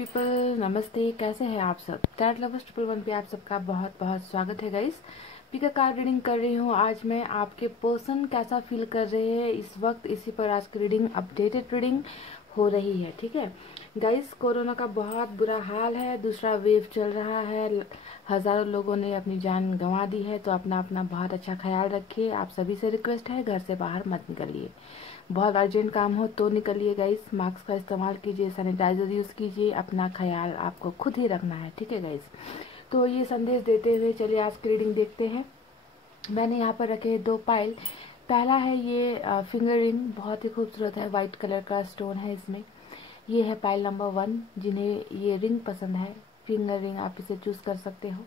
People, नमस्ते। कैसे हैं आप सब? टैट लवर्स 111 पे आप सबका बहुत बहुत स्वागत है गाइस। पिक कार्ड रीडिंग कर रही हूँ आज मैं। आपके पर्सन कैसा फील कर रहे हैं इस वक्त, इसी पर आज की रीडिंग, अपडेटेड रीडिंग हो रही है। ठीक है गाइस, कोरोना का बहुत बुरा हाल है, दूसरा वेव चल रहा है, हजारों लोगों ने अपनी जान गंवा दी है। तो अपना अपना बहुत अच्छा ख्याल रखिए। आप सभी से रिक्वेस्ट है, घर से बाहर मत निकलिए। बहुत अर्जेंट काम हो तो निकलिए गाइस। मास्क का इस्तेमाल कीजिए, सैनिटाइजर यूज कीजिए, अपना ख्याल आपको खुद ही रखना है। ठीक है गाइस, तो ये संदेश देते हुए चलिए आज की रीडिंग देखते हैं। मैंने यहाँ पर रखे 2 पाइल। पहला है ये फिंगर रिंग, बहुत ही खूबसूरत है, वाइट कलर का स्टोन है इसमें। ये है पाइल नंबर 1। जिन्हें ये रिंग पसंद है, फिंगर रिंग, आप इसे चूज कर सकते हो।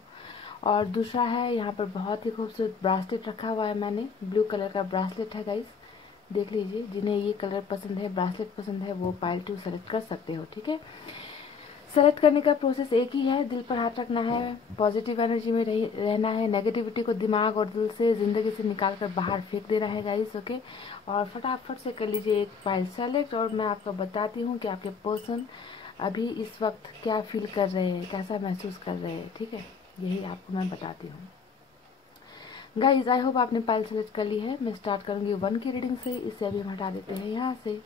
और दूसरा है यहाँ पर बहुत ही खूबसूरत ब्रासलेट रखा हुआ है मैंने, ब्लू कलर का ब्रासलेट है गाइस, देख लीजिए। जिन्हें ये कलर पसंद है, ब्रासलेट पसंद है, वो पाइल 2 सेलेक्ट कर सकते हो। ठीक है, सेलेक्ट करने का प्रोसेस एक ही है, दिल पर हाथ रखना है, पॉजिटिव एनर्जी में रहना है, नेगेटिविटी को दिमाग और दिल से, जिंदगी से निकाल कर बाहर फेंक देना है गाइस। ओके, और फटाफट से कर लीजिए एक पाइल सेलेक्ट। और मैं आपको बताती हूँ कि आपके पर्सन अभी इस वक्त क्या फील कर रहे हैं, कैसा महसूस कर रहे हैं। ठीक है, यही आपको मैं बताती हूँ गाइज। आई होप आपने पाइल सेलेक्ट कर ली है। मैं स्टार्ट करूंगी 1 की रीडिंग से। इसे अभी हम हटा देते हैं यहाँ से।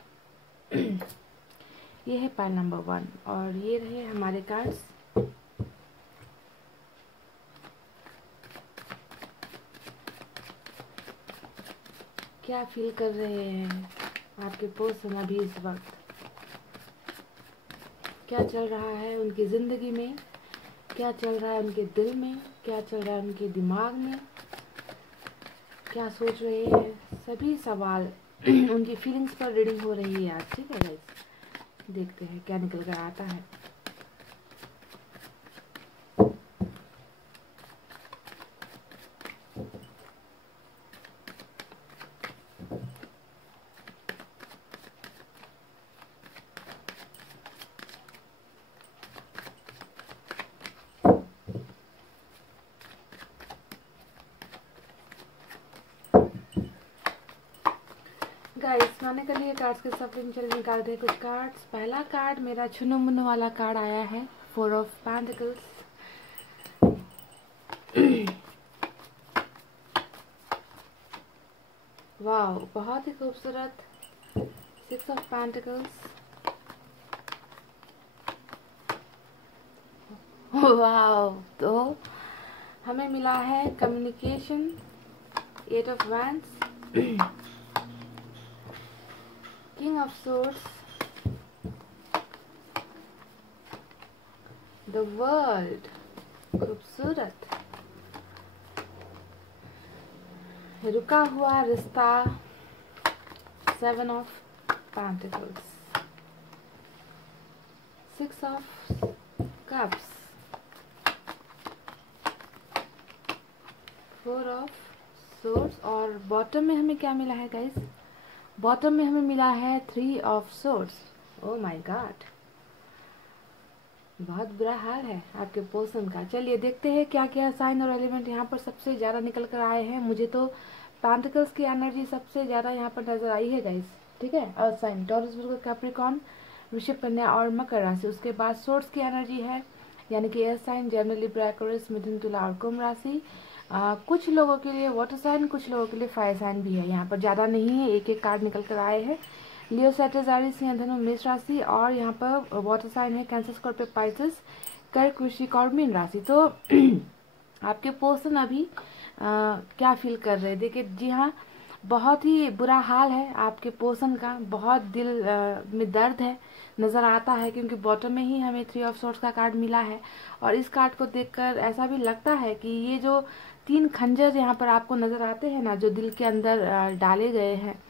ये है पाइल नंबर 1 और ये रहे हमारे कार्ड्स। क्या फील कर रहे हैं आपके पर्सन अभी इस वक्त, क्या चल रहा है उनकी जिंदगी में, क्या चल रहा है उनके दिल में, क्या चल रहा है उनके दिमाग में, क्या सोच रहे हैं, सभी सवाल उनकी फीलिंग्स पर रीडिंग हो रही है आज। ठीक है गाइस, देखते हैं क्या निकल कर आता है। गाइस, मैंने कल ये कार्ड्स के सफरिंग चल निकालते हैं कुछ कार्ड्स। पहला कार्ड मेरा छुनो मुनो वाला कार्ड आया है, 4 ऑफ पेंटिकल्स। वाह, बहुत ही खूबसूरत 6 ऑफ पेंटिकल्स। वाह, तो हमें मिला है communication, 8 of wands, king of swords, the world, खूबसूरत, रुका हुआ रिश्ता, 7 of pentacles, 6 of cups, 4 of swords. और बॉटम में हमें क्या मिला है गाइस? बॉटम में हमें मिला है 3 of swords. Oh my God, बहुत बुरा हाल है आपके पर्सन का। चलिए देखते हैं क्या क्या साइन और एलिमेंट यहाँ पर सबसे ज्यादा निकल कर आए हैं। मुझे तो पेंटिकल्स की एनर्जी सबसे ज्यादा यहाँ पर नजर आई है गाइस। ठीक है, अर्थ साइन टॉरस, वर्गो, कैप्रिकॉर्न, वृषभ, कन्या और मकर राशि। उसके बाद सोर्स की एनर्जी है, यानी कि air sign, Gemini, Libra, Aquarius, मिथुन, तुला और कुंभ राशि। कुछ लोगों के लिए वाटर साइन, कुछ लोगों के लिए फायर साइन भी है। यहाँ पर ज्यादा नहीं है, एक एक कार्ड निकल कर आए हैं। लियो, सैजिटेरियस, सिंह, धनु, मेष राशि। और यहाँ पर वाटर साइन है कैंसर, स्कॉर्पियो, पाइसेस, कर्क, वृश्चिक और मीन राशि। तो आपके पर्सन अभी क्या फील कर रहे हैं? देखिए, जी हाँ, बहुत ही बुरा हाल है आपके पर्सन का, बहुत दिल में दर्द है, नजर आता है, क्योंकि बॉटम में ही हमें 3 ऑफ सोर्ड्स का कार्ड मिला है। और इस कार्ड को देखकर ऐसा भी लगता है कि ये जो 3 खंजर यहाँ पर आपको नजर आते हैं ना, जो दिल के अंदर डाले गए हैं,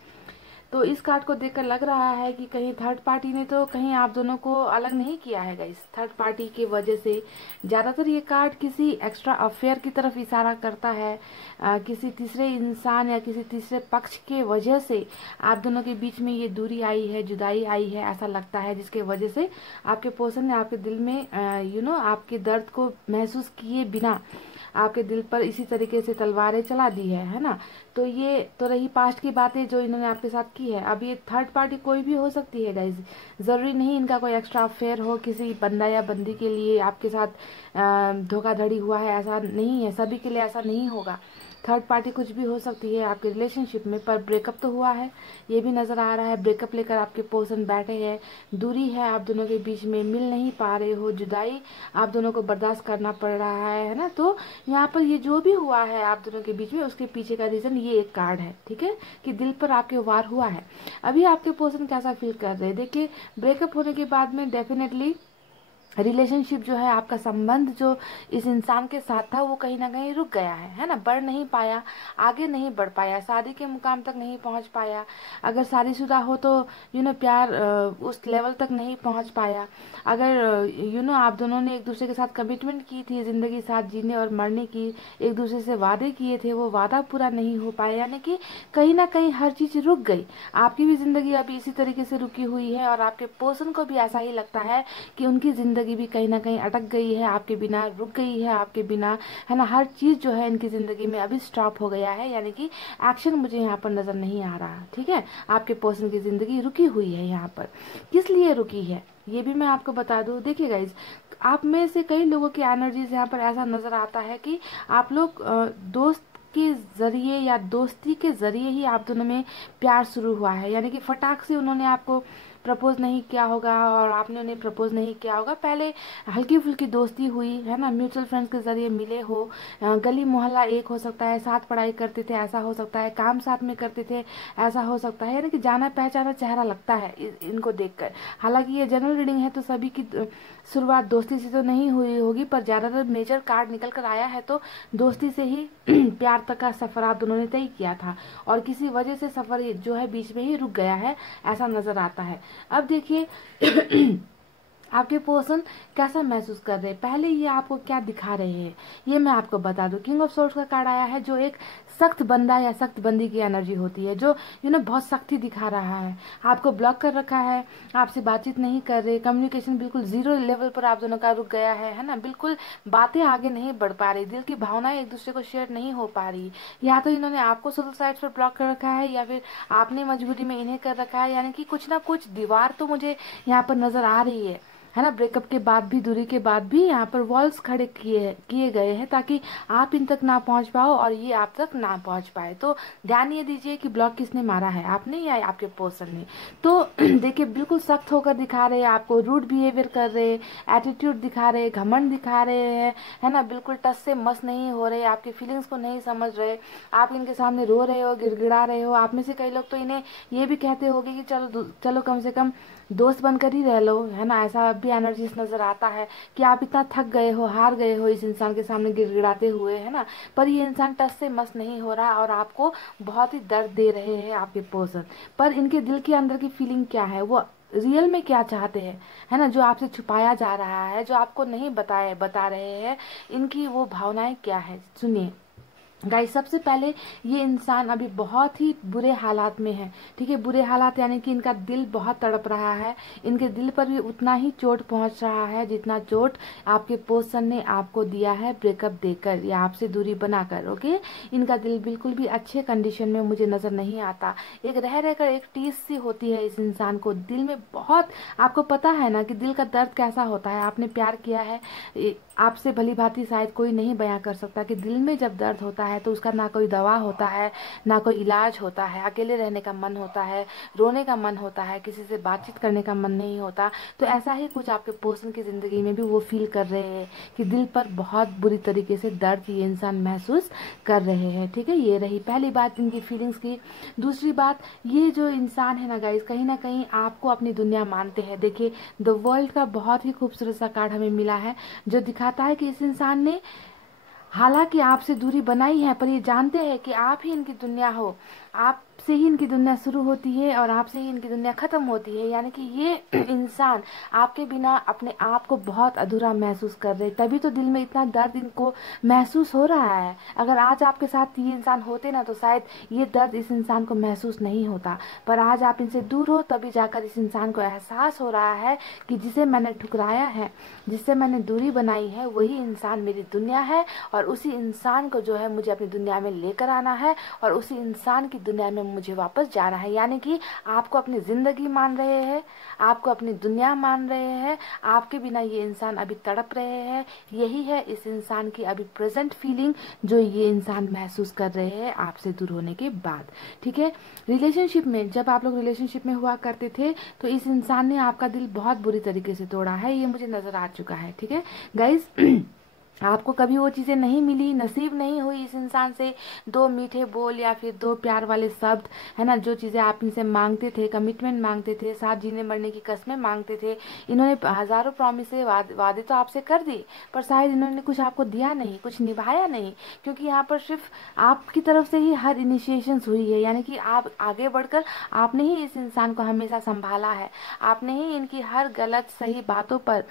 तो इस कार्ड को देखकर लग रहा है कि कहीं थर्ड पार्टी ने तो कहीं आप दोनों को अलग नहीं किया है गाइस। थर्ड पार्टी की वजह से ज्यादातर ये कार्ड किसी एक्स्ट्रा अफेयर की तरफ इशारा करता है। किसी तीसरे इंसान या किसी तीसरे पक्ष के वजह से आप दोनों के बीच में ये दूरी आई है, जुदाई आई है, ऐसा लगता है, जिसके वजह से आपके पर्सन ने आपके दिल में आपके दर्द को महसूस किए बिना आपके दिल पर इसी तरीके से तलवारें चला दी है ना। तो ये तो रही पास्ट की बातें जो इन्होंने आपके साथ की है। अब ये थर्ड पार्टी कोई भी हो सकती है गाइज, जरूरी नहीं इनका कोई एक्स्ट्रा अफेयर हो किसी बंदा या बंदी के लिए आपके साथ धोखाधड़ी हुआ है, ऐसा नहीं है, सभी के लिए ऐसा नहीं होगा। थर्ड पार्टी कुछ भी हो सकती है आपके रिलेशनशिप में, पर ब्रेकअप तो हुआ है, ये भी नजर आ रहा है। ब्रेकअप लेकर आपके पर्सन बैठे हैं, दूरी है आप दोनों के बीच में, मिल नहीं पा रहे हो, जुदाई आप दोनों को बर्दाश्त करना पड़ रहा है ना। तो यहाँ पर ये जो भी हुआ है आप दोनों के बीच में, उसके पीछे का रीजन ये एक कार्ड है, ठीक है, कि दिल पर आपके वार हुआ है। अभी आपके पर्सन कैसा फील कर रहे हैं, देखिए ब्रेकअप होने के बाद में डेफिनेटली रिलेशनशिप जो है, आपका संबंध जो इस इंसान के साथ था वो कहीं ना कहीं रुक गया है ना, बढ़ नहीं पाया, आगे नहीं बढ़ पाया, शादी के मुकाम तक नहीं पहुंच पाया। अगर शादीशुदा हो तो प्यार उस लेवल तक नहीं पहुंच पाया। अगर आप दोनों ने एक दूसरे के साथ कमिटमेंट की थी, जिंदगी साथ जीने और मरने की, एक दूसरे से वादे किए थे, वो वादा पूरा नहीं हो पाया, यानी कि कहीं ना कहीं हर चीज रुक गई। आपकी भी जिंदगी अभी इसी तरीके से रुकी हुई है और आपके पर्सन को भी ऐसा ही लगता है कि उनकी जिंदगी भी कहीं ना कहीं अटक गई है, आपके बिना रुक गई है, आपके बिना, है ना, हर चीज जो है इनकी जिंदगी में अभी स्टॉप हो गया है, यानी कि एक्शन मुझे यहाँ पर नजर नहीं आ रहा। ठीक है, आपके पर्सन की जिंदगी रुकी हुई है। यहाँ पर किस लिए रुकी है ये भी मैं आपको बता दूं। देखिए गाइज, आप में से कई लोगों की एनर्जीज यहाँ पर ऐसा नजर आता है कि आप लोग दोस्त के जरिए या दोस्ती के जरिए ही आप दोनों में प्यार शुरू हुआ है, यानी कि फटाक से उन्होंने आपको प्रपोज नहीं किया होगा और आपने उन्हें प्रपोज नहीं किया होगा, पहले हल्की फुल्की दोस्ती हुई है ना, म्यूचुअल फ्रेंड्स के जरिए मिले हो, गली मोहल्ला एक हो सकता है, साथ पढ़ाई करते थे ऐसा हो सकता है, काम साथ में करते थे ऐसा हो सकता है, यानी कि जाना पहचाना चेहरा लगता है इनको देखकर। हालांकि ये जनरल रीडिंग है तो सभी की शुरुआत दोस्ती से तो नहीं हुई होगी, पर ज्यादातर मेजर कार्ड निकल कर आया है तो दोस्ती से ही प्यार तक का सफर आप दोनों ने तय किया था और किसी वजह से सफर जो है बीच में ही रुक गया है, ऐसा नजर आता है। अब देखिए आपके पर्सन कैसा महसूस कर रहे हैं, पहले ये आपको क्या दिखा रहे हैं ये मैं आपको बता दूं। किंग ऑफ सोर्ड्स का कार्ड आया है, जो एक सख्त बंदा या सख्त बंदी की एनर्जी होती है, जो बहुत सख्ती दिखा रहा है, आपको ब्लॉक कर रखा है, आपसे बातचीत नहीं कर रहे, कम्युनिकेशन बिल्कुल जीरो लेवल पर आप दोनों का रुक गया है ना, बिल्कुल बातें आगे नहीं बढ़ पा रही, दिल की भावनाएं एक दूसरे को शेयर नहीं हो पा रही। या तो इन्होंने आपको सोशल साइट्स पर ब्लॉक कर रखा है या फिर आपने मजबूरी में इन्हें कर रखा है, यानी कि कुछ ना कुछ दीवार तो मुझे यहाँ पर नजर आ रही है ना। ब्रेकअप के बाद भी, दूरी के बाद भी यहाँ पर वॉल्स खड़े किए गए हैं ताकि आप इन तक ना पहुंच पाओ और ये आप तक ना पहुंच पाए। तो ध्यान ये दीजिए कि ब्लॉक किसने मारा है, आपने या आपके पर्सन ने। तो देखिए बिल्कुल सख्त होकर दिखा रहे हैं आपको, रूड बिहेवियर कर रहे हैं, एटीट्यूड दिखा रहे हैं, घमंड दिखा रहे हैं, है ना, बिल्कुल टस से मस नहीं हो रहे, आपकी फीलिंग्स को नहीं समझ रहे, आप इनके सामने रो रहे हो, गिड़गिड़ा रहे हो। आप में से कई लोग तो इन्हें ये भी कहते होंगे कि चलो कम से कम दोस्त बनकर ही रह लो, है ना, ऐसा भी एनर्जीज नजर आता है कि आप इतना थक गए हो, हार गए हो इस इंसान के सामने गिड़गिड़ाते हुए, है ना, पर ये इंसान टस से मस नहीं हो रहा और आपको बहुत ही दर्द दे रहे हैं आपके पर्सन। पर इनके दिल के अंदर की फीलिंग क्या है, वो रियल में क्या चाहते हैं, है ना, जो आपसे छुपाया जा रहा है, जो आपको नहीं बता रहे हैं, इनकी वो भावनाएं क्या है, सुनिए गाइस। सबसे पहले ये इंसान अभी बहुत ही बुरे हालात में है, ठीक है, बुरे हालात यानी कि इनका दिल बहुत तड़प रहा है, इनके दिल पर भी उतना ही चोट पहुंच रहा है जितना चोट आपके पर्सन ने आपको दिया है ब्रेकअप देकर या आपसे दूरी बनाकर। ओके, इनका दिल बिल्कुल भी अच्छे कंडीशन में मुझे नजर नहीं आता, एक रह रहकर एक टीस सी होती है इस इंसान को दिल में बहुत। आपको पता है ना कि दिल का दर्द कैसा होता है, आपने प्यार किया है, आपसे भली भांति शायद कोई नहीं बयां कर सकता कि दिल में जब दर्द होता है तो उसका ना कोई दवा होता है, ना कोई इलाज होता है, अकेले रहने का मन होता है, रोने का मन होता है, किसी से बातचीत करने का मन नहीं होता। तो ऐसा ही कुछ आपके पर्सन की जिंदगी में भी वो फील कर रहे हैं कि दिल पर बहुत बुरी तरीके से दर्द ये इंसान महसूस कर रहे हैं। ठीक है, ये रही पहली बात इनकी फीलिंग्स की। दूसरी बात, ये जो इंसान है ना गाइस, कहीं ना कहीं आपको अपनी दुनिया मानते हैं। देखिए द वर्ल्ड का बहुत ही खूबसूरत सा कार्ड हमें मिला है जो दिखाता है कि इस इंसान ने हालांकि आपसे दूरी बनाई है, पर ये जानते हैं कि आप ही इनकी दुनिया हो, आपसे ही इनकी दुनिया शुरू होती है और आपसे ही इनकी दुनिया खत्म होती है। यानी कि ये इंसान आपके बिना अपने आप को बहुत अधूरा महसूस कर रहे, तभी तो दिल में इतना दर्द इनको महसूस हो रहा है। अगर आज आपके साथ ये इंसान होते ना तो शायद ये दर्द इस इंसान को महसूस नहीं होता, पर आज आप इनसे दूर हो तभी जाकर इस इंसान को एहसास हो रहा है कि जिसे मैंने ठुकराया है, जिससे मैंने दूरी बनाई है, वही इंसान मेरी दुनिया है और उसी इंसान को जो है मुझे अपनी दुनिया में लेकर आना है और उसी इंसान की दुनिया में मुझे वापस जाना है। यानी कि आपको अपनी ज़िंदगी मान रहे हैं, आपको अपनी दुनिया मान रहे हैं, आपके बिना ये इंसान अभी तड़प रहे हैं। यही है इस इंसान की अभी प्रेजेंट फीलिंग जो ये इंसान महसूस कर रहे हैं आपसे दूर होने के बाद। ठीक है, रिलेशनशिप में जब आप लोग रिलेशनशिप में हुआ करते थे तो इस इंसान ने आपका दिल बहुत बुरी तरीके से तोड़ा है, ये मुझे नजर आ चुका है। ठीक है गाइज, आपको कभी वो चीज़ें नहीं मिली, नसीब नहीं हुई इस इंसान से, दो मीठे बोल या फिर दो प्यार वाले शब्द, है ना, जो चीज़ें आप इनसे मांगते थे, कमिटमेंट मांगते थे, साथ जीने मरने की कस्में मांगते थे। इन्होंने हजारों प्रॉमिस वादे तो आपसे कर दिए, पर शायद इन्होंने कुछ आपको दिया नहीं, कुछ निभाया नहीं, क्योंकि यहाँ पर सिर्फ आपकी तरफ से ही हर इनिशिएशन हुई है। यानी कि आप आगे बढ़कर आपने ही इस इंसान को हमेशा संभाला है, आपने ही इनकी हर गलत सही बातों पर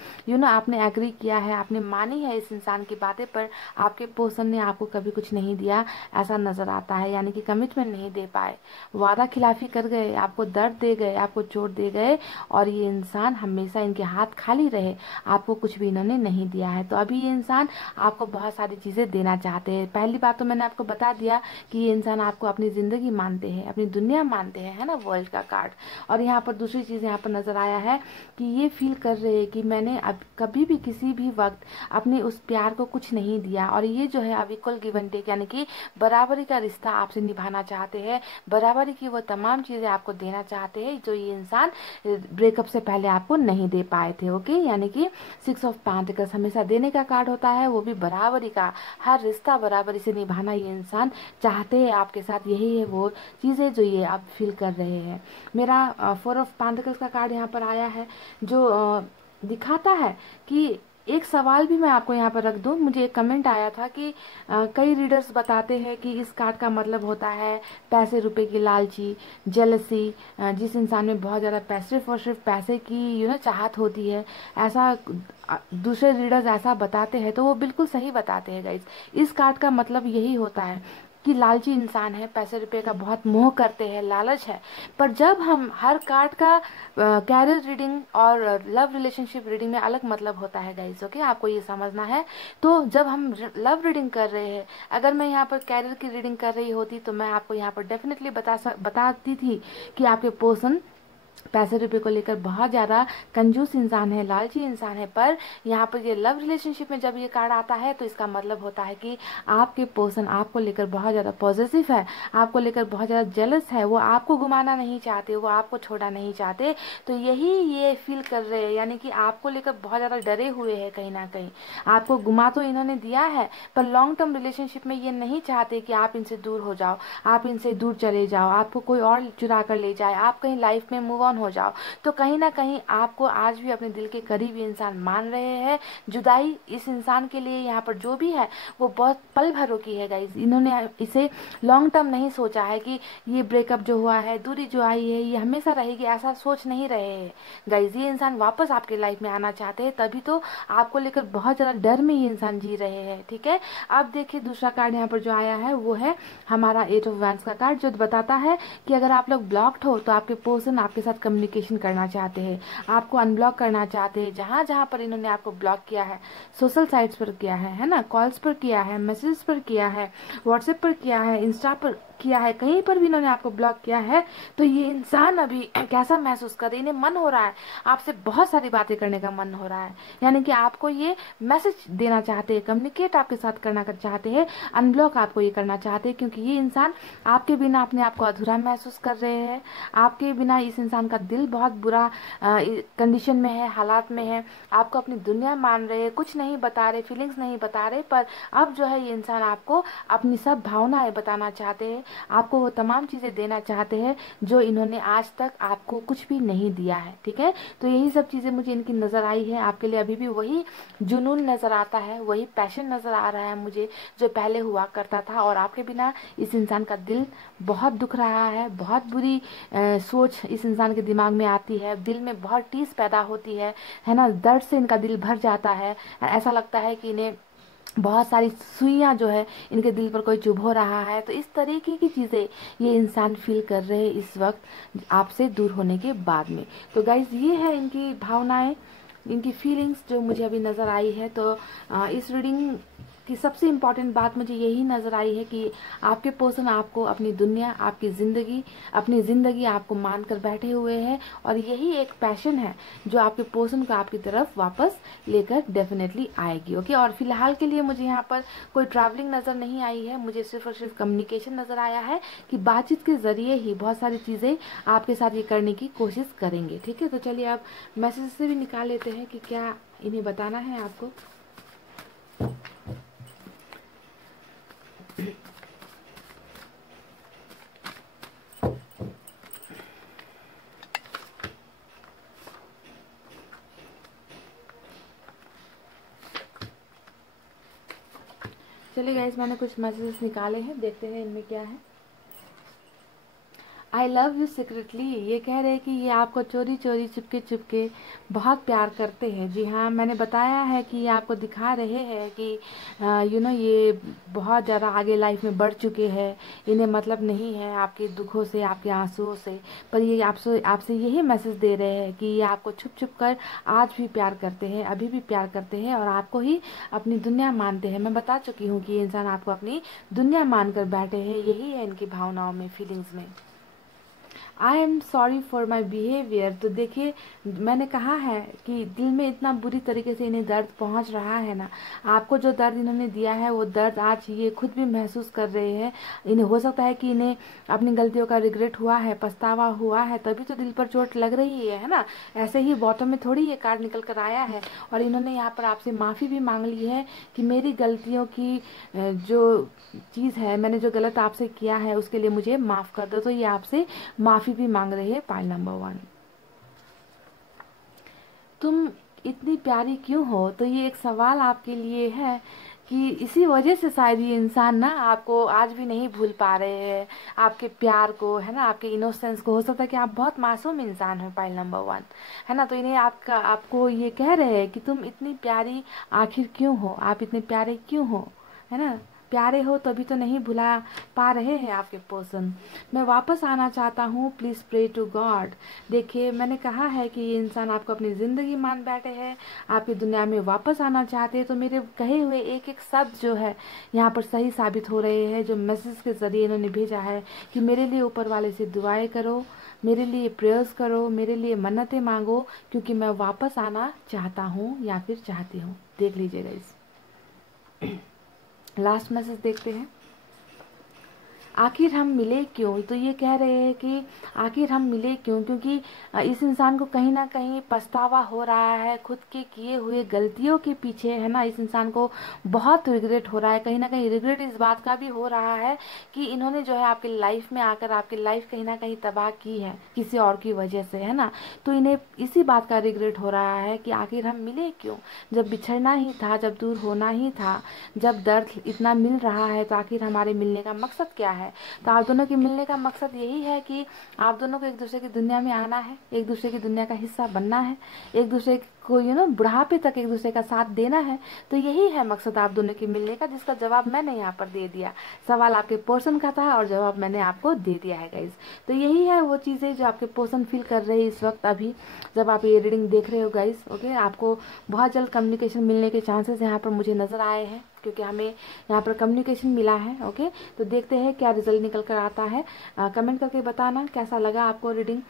आपने एग्री किया है, आपने मानी है इस इंसान की बातें, पर आपके पर्सन ने आपको कभी कुछ नहीं दिया, ऐसा नजर आता है। यानी कि कमिटमेंट नहीं दे पाए, वादा खिलाफी कर गए, आपको दर्द दे गए, आपको चोट दे गए, और ये इंसान हमेशा इनके हाथ खाली रहे, आपको कुछ भी इन्होंने नहीं दिया है। तो अभी ये इंसान आपको बहुत सारी चीजें देना चाहते हैं। पहली बात तो मैंने आपको बता दिया कि ये इंसान आपको अपनी जिंदगी मानते हैं, अपनी दुनिया मानते हैं, है ना, वर्ल्ड का कार्ड। और यहाँ पर दूसरी चीज यहाँ पर नजर आया है कि ये फील कर रहे हैं कि मैंने अब कभी भी किसी भी वक्त अपने उस प्यार को कुछ नहीं दिया, और ये जो है अब इक्वल गिव एंड टेक, यानी कि बराबरी का रिश्ता आपसे निभाना चाहते हैं, बराबरी की वो तमाम चीजें आपको देना चाहते हैं जो ये इंसान ब्रेकअप से पहले आपको नहीं दे पाए थे। ओके, यानी कि 6 ऑफ पेंटिकल्स हमेशा देने का कार्ड होता है, वो भी बराबरी का, हर रिश्ता बराबरी से निभाना ये इंसान चाहते हैं आपके साथ। यही है वो चीजें जो ये आप फील कर रहे हैं। मेरा 4 ऑफ पेंटिकल्स का कार्ड यहाँ पर आया है, जो दिखाता है कि एक सवाल भी मैं आपको यहाँ पर रख दूं। मुझे एक कमेंट आया था कि कई रीडर्स बताते हैं कि इस कार्ड का मतलब होता है पैसे रुपए की लालची, जेलसी, जिस इंसान में बहुत ज़्यादा सिर्फ और सिर्फ पैसे की चाहत होती है। ऐसा दूसरे रीडर्स ऐसा बताते हैं तो वो बिल्कुल सही बताते हैं गाइज। इस कार्ड का मतलब यही होता है कि लालची इंसान है, पैसे रुपए का बहुत मोह करते हैं, लालच है। पर जब हम हर कार्ड का कैरियर रीडिंग और लव रिलेशनशिप रीडिंग में अलग मतलब होता है गाइस। ओके, आपको ये समझना है। तो जब हम लव रीडिंग कर रहे हैं, अगर मैं यहाँ पर कैरियर की रीडिंग कर रही होती तो मैं आपको यहाँ पर डेफिनेटली बताती थी कि आपके पर्सन पैसे रुपए को लेकर बहुत ज्यादा कंजूस इंसान है, लालची इंसान है। पर यहाँ पर ये लव रिलेशनशिप में जब ये कार्ड आता है तो इसका मतलब होता है कि आपके पर्सन आपको लेकर बहुत ज्यादा पॉजिटिव है, आपको लेकर बहुत ज्यादा जेलस है, वो आपको घुमाना नहीं चाहते, वो आपको छोड़ना नहीं चाहते। तो यही ये फील कर रहे हैं, यानी कि आपको लेकर बहुत ज्यादा डरे हुए हैं कहीं ना कहीं। आपको घुमा तो इन्होंने दिया है, पर लॉन्ग टर्म रिलेशनशिप में ये नहीं चाहते कि आप इनसे दूर हो जाओ, आप इनसे दूर चले जाओ, आपको कोई और चुरा कर ले जाए, आप कहीं लाइफ में मूव ऑन हो जाओ। तो कहीं ना कहीं आपको आज भी अपने दिल के करीब इंसान मान रहे हैं। जुदाई इस इंसान के लिए यहाँ पर जो भी है वो बहुत पल भरों की है गाइज। इन्होंने इसे लॉन्ग टर्म नहीं सोचा है कि ये ब्रेकअप जो हुआ है, दूरी जो आई है, ये हमेशा रहेगी, ऐसा सोच नहीं रहे हैं गाइज। ये इंसान वापस आपके लाइफ में आना चाहते हैं, तभी तो आपको लेकर बहुत ज्यादा डर में ये इंसान जी रहे हैं। ठीक है, अब देखिए दूसरा कार्ड यहाँ पर जो आया है वो है हमारा 8 ऑफ वैंड्स का कार्ड, जो बताता है कि अगर आप लोग ब्लॉक्ड हो तो आपके पर्सन आपके साथ कम्युनिकेशन करना चाहते हैं, आपको अनब्लॉक करना चाहते हैं। जहां जहां पर इन्होंने आपको ब्लॉक किया है, सोशल साइट्स पर किया है ना, कॉल्स पर किया है, मैसेज पर किया है, व्हाट्सएप पर किया है, इंस्टा पर किया है, कहीं पर भी इन्होंने आपको ब्लॉक किया है, तो ये इंसान अभी कैसा महसूस कर रहे हैं, इन्हें मन हो रहा है आपसे बहुत सारी बातें करने का मन हो रहा है। यानी कि आपको ये मैसेज देना चाहते हैं, कम्युनिकेट आपके साथ करना चाहते हैं, अनब्लॉक आपको ये करना चाहते हैं, क्योंकि ये इंसान आपके बिना अपने आप को अधूरा महसूस कर रहे हैं। आपके बिना इस इंसान का दिल बहुत बुरा कंडीशन में है, हालात में है। आपको अपनी दुनिया मान रहे हैं, कुछ नहीं बता रहे, फीलिंग्स नहीं बता रहे, पर अब जो है ये इंसान आपको अपनी सब भावनाएं बताना चाहते हैं, आपको वो तमाम चीजें देना चाहते हैं जो इन्होंने आज तक आपको कुछ भी नहीं दिया है। ठीक है, तो यही सब चीजें मुझे इनकी नजर आई है। आपके लिए अभी भी वही जुनून नजर आता है, वही पैशन नजर आ रहा है मुझे जो पहले हुआ करता था, और आपके बिना इस इंसान का दिल बहुत दुख रहा है, बहुत बुरी सोच इस इंसान के दिमाग में आती है, दिल में बहुत टीस पैदा होती है ना, दर्द से इनका दिल भर जाता है। ऐसा लगता है कि इन्हें बहुत सारी सुइयां जो है इनके दिल पर कोई चुभ हो रहा है। तो इस तरीके की चीजें ये इंसान फील कर रहे हैं इस वक्त आपसे दूर होने के बाद में। तो गाइज ये है इनकी भावनाएं, इनकी फीलिंग्स जो मुझे अभी नजर आई है। तो इस रीडिंग कि सबसे इम्पॉर्टेंट बात मुझे यही नज़र आई है कि आपके पर्सन आपको अपनी दुनिया, आपकी अपनी ज़िंदगी आपको मान कर बैठे हुए हैं, और यही एक पैशन है जो आपके पर्सन को आपकी तरफ वापस लेकर डेफिनेटली आएगी। ओके, और फिलहाल के लिए मुझे यहाँ पर कोई ट्रैवलिंग नज़र नहीं आई है, मुझे सिर्फ और सिर्फ कम्युनिकेशन नज़र आया है कि बातचीत के ज़रिए ही बहुत सारी चीज़ें आपके साथ ये करने की कोशिश करेंगे। ठीक है, तो चलिए आप मैसेज से भी निकाल लेते हैं कि क्या इन्हें बताना है आपको। चलिए गाइस, मैंने कुछ मैसेजेस निकाले हैं, देखते हैं इनमें क्या है। आई लव यू सीक्रेटली, ये कह रहे हैं कि ये आपको चोरी चोरी चुपके चुपके बहुत प्यार करते हैं। जी हाँ, मैंने बताया है कि ये आपको दिखा रहे हैं कि ये बहुत ज़्यादा आगे लाइफ में बढ़ चुके हैं, इन्हें मतलब नहीं है आपके दुखों से, आपके आंसुओं से, पर ये आपसे यही मैसेज दे रहे हैं कि ये आपको छुप छुप कर आज भी प्यार करते हैं, अभी भी प्यार करते हैं, और आपको ही अपनी दुनिया मानते हैं। मैं बता चुकी हूँ कि ये इंसान आपको अपनी दुनिया मान कर बैठे हैं, यही है इनकी भावनाओं में, फीलिंग्स में। I am sorry for my behaviour, तो देखिए मैंने कहा है कि दिल में इतना बुरी तरीके से इन्हें दर्द पहुंच रहा है ना, आपको जो दर्द इन्होंने दिया है वो दर्द आज ये खुद भी महसूस कर रहे हैं। इन्हें हो सकता है कि इन्हें अपनी गलतियों का रिग्रेट हुआ है, पछतावा हुआ है, तभी तो दिल पर चोट लग रही है ना। ऐसे ही बॉटम में थोड़ी ये कार्ड निकल कर आया है, और इन्होंने यहाँ पर आपसे माफ़ी भी मांग ली है कि मेरी गलतियों की जो चीज़ है, मैंने जो गलत आपसे किया है उसके लिए मुझे माफ़ कर दो। तो ये आपसे माफ़ी भी मांग रहे हैं। पाइल नंबर 1, तुम इतनी प्यारी क्यों हो, तो ये एक सवाल आपके लिए है कि इसी वजह से शायद ये इंसान ना आपको आज भी नहीं भूल पा रहे हैं, आपके प्यार को, है ना, आपके इनोसेंस को। हो सकता है कि आप बहुत मासूम इंसान हो, पाइल नंबर 1, है ना। तो इन्हें आपको ये कह रहे हैं कि तुम इतनी प्यारी आखिर क्यों हो, आप इतने प्यारे क्यों हो, है ना। प्यारे हो तभी तो नहीं भुला पा रहे हैं आपके पर्सन। मैं वापस आना चाहता हूँ, प्लीज़ प्रे टू गॉड। देखिए मैंने कहा है कि ये इंसान आपको अपनी ज़िंदगी मान बैठे हैं, आपकी दुनिया में वापस आना चाहते हैं। तो मेरे कहे हुए एक एक शब्द जो है यहाँ पर सही साबित हो रहे हैं, जो मैसेज के ज़रिए इन्होंने भेजा है कि मेरे लिए ऊपर वाले से दुआएं करो, मेरे लिए प्रेयर्स करो, मेरे लिए मन्नतें मांगो, क्योंकि मैं वापस आना चाहता हूँ या फिर चाहती हूँ। देख लीजिएगा इस लास्ट मैसेज देखते हैं। आखिर हम मिले क्यों, तो ये कह रहे हैं कि आखिर हम मिले क्यों, क्योंकि इस इंसान को कहीं ना कहीं पछतावा हो रहा है खुद के किए हुए गलतियों के पीछे, है ना। इस इंसान को बहुत रिग्रेट हो रहा है, कहीं ना कहीं रिग्रेट इस बात का भी हो रहा है कि इन्होंने जो है आपकी लाइफ में आकर आपकी लाइफ कहीं ना कहीं तबाह की है किसी और की वजह से, है ना। तो इन्हें इसी बात का रिग्रेट हो रहा है कि आखिर हम मिले क्यों, जब बिछड़ना ही था, जब दूर होना ही था, जब दर्द इतना मिल रहा है, तो आखिर हमारे मिलने का मकसद क्या है। तो आप दोनों के मिलने का मकसद यही है कि आप दोनों को एक दूसरे की दुनिया में आना है, एक दूसरे की दुनिया का हिस्सा बनना है, एक दूसरे को बुढ़ापे तक एक दूसरे का साथ देना है। तो यही है मकसद आप दोनों के मिलने का, जिसका जवाब मैंने यहाँ पर दे दिया। सवाल आपके पर्सन का था और जवाब मैंने आपको दे दिया है गाइज। तो यही है वो चीज़ें जो आपके पर्सन फील कर रहे हैं इस वक्त, अभी जब आप ये रीडिंग देख रहे हो गाइज। ओके, आपको बहुत जल्द कम्युनिकेशन मिलने के चांसेस यहाँ पर मुझे नजर आए हैं, क्योंकि हमें यहाँ पर कम्युनिकेशन मिला है। ओके, तो देखते हैं क्या रिजल्ट निकल कर आता है। कमेंट करके बताना कैसा लगा आपको रीडिंग,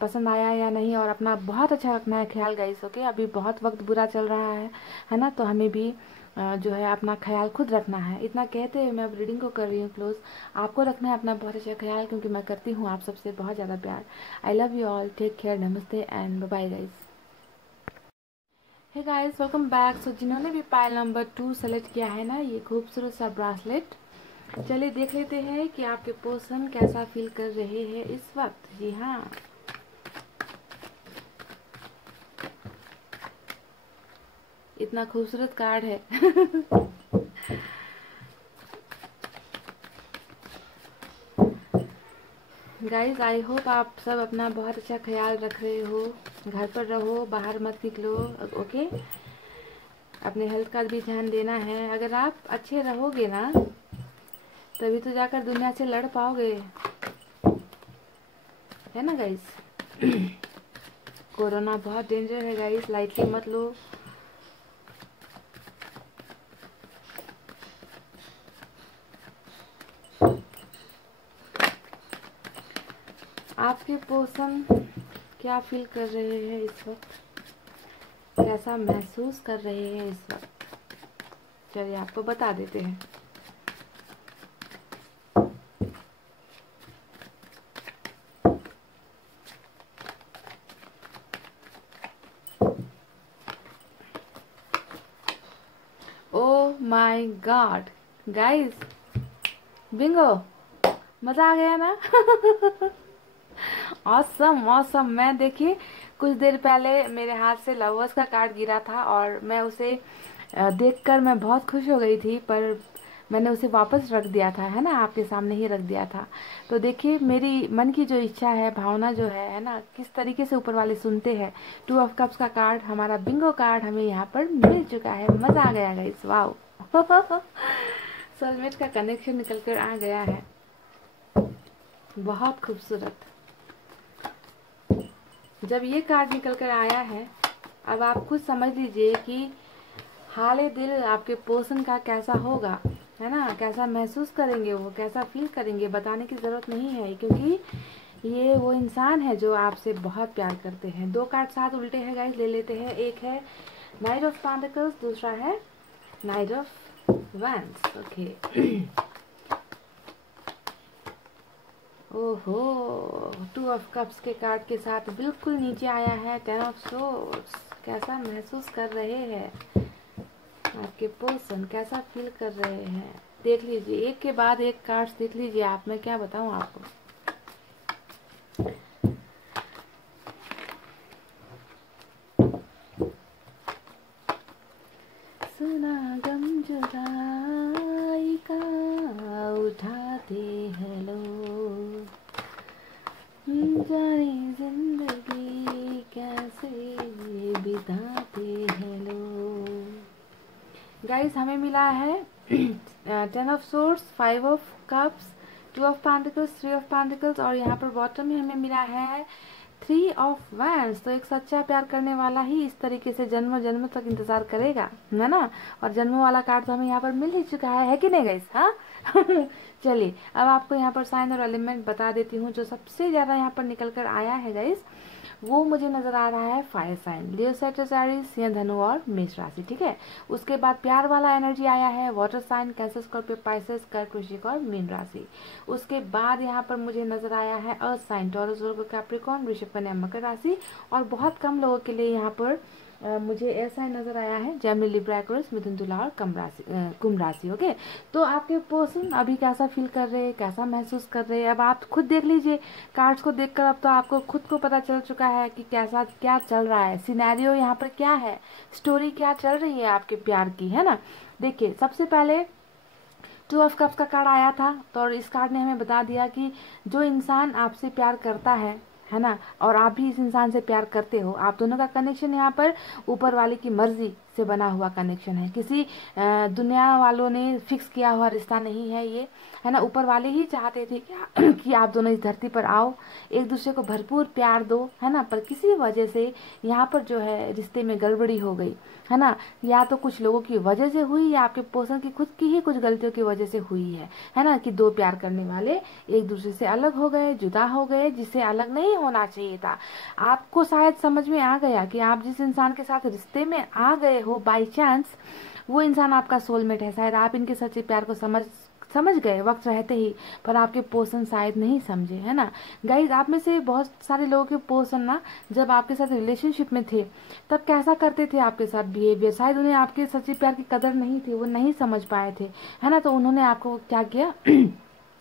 पसंद आया या नहीं। और अपना बहुत अच्छा रखना है ख्याल गाइस। ओके, अभी बहुत वक्त बुरा चल रहा है ना, तो हमें भी जो है अपना ख्याल खुद रखना है। इतना कहते हुए मैं अब रीडिंग को कर रही हूँ क्लोज। आपको रखना है अपना बहुत अच्छा ख्याल, क्योंकि मैं करती हूँ आप सबसे बहुत ज़्यादा प्यार। I love you all, take care, नमस्ते and bye guys. Hey guys, welcome back. So जिन्होंने भी पाइल नंबर 2 सेलेक्ट किया है ना ये खूबसूरत सा ब्रासलेट, चलिए देख लेते हैं कि आपके पर्सन कैसा फील कर रहे हैं इस वक्त। जी हाँ, इतना खूबसूरत कार्ड है। गाइस, आई होप आप सब अपना बहुत अच्छा ख्याल रख रहे हो, घर पर रहो, बाहर मत निकलो। ओके, अपने हेल्थ का भी ध्यान देना है। अगर आप अच्छे रहोगे ना तभी तो जाकर दुनिया से लड़ पाओगे, है ना गाइस। कोरोना बहुत डेंजर है गाइस, लाइटली मत लो। आपके पर्सन क्या फील कर रहे हैं इस वक्त, कैसा महसूस कर रहे हैं इस वक्त, चलिए आपको बता देते हैं। Oh my God guys, Bingo, मजा आ गया ना। Awesome awesome. मैं देखिए कुछ देर पहले मेरे हाथ से लवर्स का कार्ड गिरा था और मैं उसे देखकर मैं बहुत खुश हो गई थी, पर मैंने उसे वापस रख दिया था, है ना, आपके सामने ही रख दिया था। तो देखिए मेरी मन की जो इच्छा है, भावना जो है ना, किस तरीके से ऊपर वाले सुनते हैं। 2 ऑफ कप्स का कार्ड, हमारा बिंगो कार्ड हमें यहाँ पर मिल चुका है। मजा आ गया गाइस, वाओ। सोलमेट का कनेक्शन निकल कर आ गया है, बहुत खूबसूरत। जब ये कार्ड निकल कर आया है, अब आप खुद समझ लीजिए कि हाले दिल आपके पर्सन का कैसा होगा, है ना, कैसा महसूस करेंगे वो, कैसा फील करेंगे। बताने की जरूरत नहीं है, क्योंकि ये वो इंसान है जो आपसे बहुत प्यार करते हैं। 2 कार्ड साथ उल्टे हैं गाइस, ले लेते हैं। एक है नाइट ऑफ पेंटिकल्स, दूसरा है नाइट ऑफ वैंड्स। ओके। ओहो, 2 ऑफ कप्स के कार्ड के साथ बिल्कुल नीचे आया है 10 ऑफ सोर्ड्स। कैसा महसूस कर रहे हैं आपके पर्सन, कैसा फील कर रहे हैं, देख लीजिए। एक के बाद एक कार्ड्स देख लीजिए आप, मैं क्या बताऊं आपको। सुना गम जुदाई का उठाते हैं लोग, जाने जिंदगी कैसे बिताते हैं लोग। गाइस हमें मिला है 10 of swords, 5 of cups, 2 of pentacles, 3 of pentacles, और यहाँ पर बॉटम में हमें मिला है 3 ऑफ वैंड्स। तो एक सच्चा प्यार करने वाला ही इस तरीके से जन्म जन्म तक इंतजार करेगा, है ना। और जन्म वाला कार्ड तो हमें यहाँ पर मिल ही चुका है कि नहीं गाइस, हाँ। चलिए अब आपको यहाँ पर साइन और एलिमेंट बता देती हूँ। जो सबसे ज्यादा यहाँ पर निकल कर आया है गाइस, वो मुझे नजर आ रहा है फायर साइन, लियो, सैजिटेरियस या धनु और मेष राशि, ठीक है। उसके बाद प्यार वाला एनर्जी आया है water sign, Cancer, Scorpio, Pisces, कर्क, वृश्चिक और मीन राशि। उसके बाद यहाँ पर मुझे नजर आया है अर्थ साइन, टॉरस, वर्गो, कैप्रिकॉर्न, वृषभ, कन्या, मकर राशि। और बहुत कम लोगों के लिए यहाँ पर मुझे ऐसा नजर आया है जेमिनी, लिब्रा, एक्वेरियस, मिथुन, तुला और कुंभ राशि। ओके, तो आपके पर्सन अभी कैसा फील कर रहे हैं, कैसा महसूस कर रहे हैं, अब आप खुद देख लीजिए। कार्ड्स को देखकर अब तो आपको खुद को पता चल चुका है कि कैसा क्या चल रहा है, सिनेरियो यहाँ पर क्या है, स्टोरी क्या चल रही है आपके प्यार की, है ना। देखिए सबसे पहले 2 ऑफ कप्स का कार्ड आया था, तो इस कार्ड ने हमें बता दिया कि जो इंसान आपसे प्यार करता है ना, और आप भी इस इंसान से प्यार करते हो, आप दोनों का कनेक्शन यहाँ पर ऊपर वाले की मर्जी से बना हुआ कनेक्शन है। किसी दुनिया वालों ने फिक्स किया हुआ रिश्ता नहीं है ये, है ना। ऊपर वाले ही चाहते थे कि आप दोनों इस धरती पर आओ, एक दूसरे को भरपूर प्यार दो, है ना। पर किसी वजह से यहाँ पर जो है रिश्ते में गड़बड़ी हो गई, है ना। या तो कुछ लोगों की वजह से हुई, या आपके पर्सन की खुद की ही कुछ गलतियों की वजह से हुई है ना। कि 2 प्यार करने वाले एक दूसरे से अलग हो गए, जुदा हो गए, जिससे अलग नहीं होना चाहिए था। आपको शायद समझ में आ गया कि आप जिस इंसान के साथ रिश्ते में आ गए हो बाई चांस, वो इंसान आपका सोलमेट है। शायद आप इनके सच्चे प्यार को समझ गए वक्त रहते ही, पर आपके पर्सन शायद नहीं समझे, है ना। गाइज आप में से बहुत सारे लोगों के पर्सन ना जब आपके साथ रिलेशनशिप में थे तब कैसा करते थे आपके साथ बिहेवियर, शायद उन्हें आपके सच्चे प्यार की कदर नहीं थी, वो नहीं समझ पाए थे, है ना। तो उन्होंने आपको क्या किया,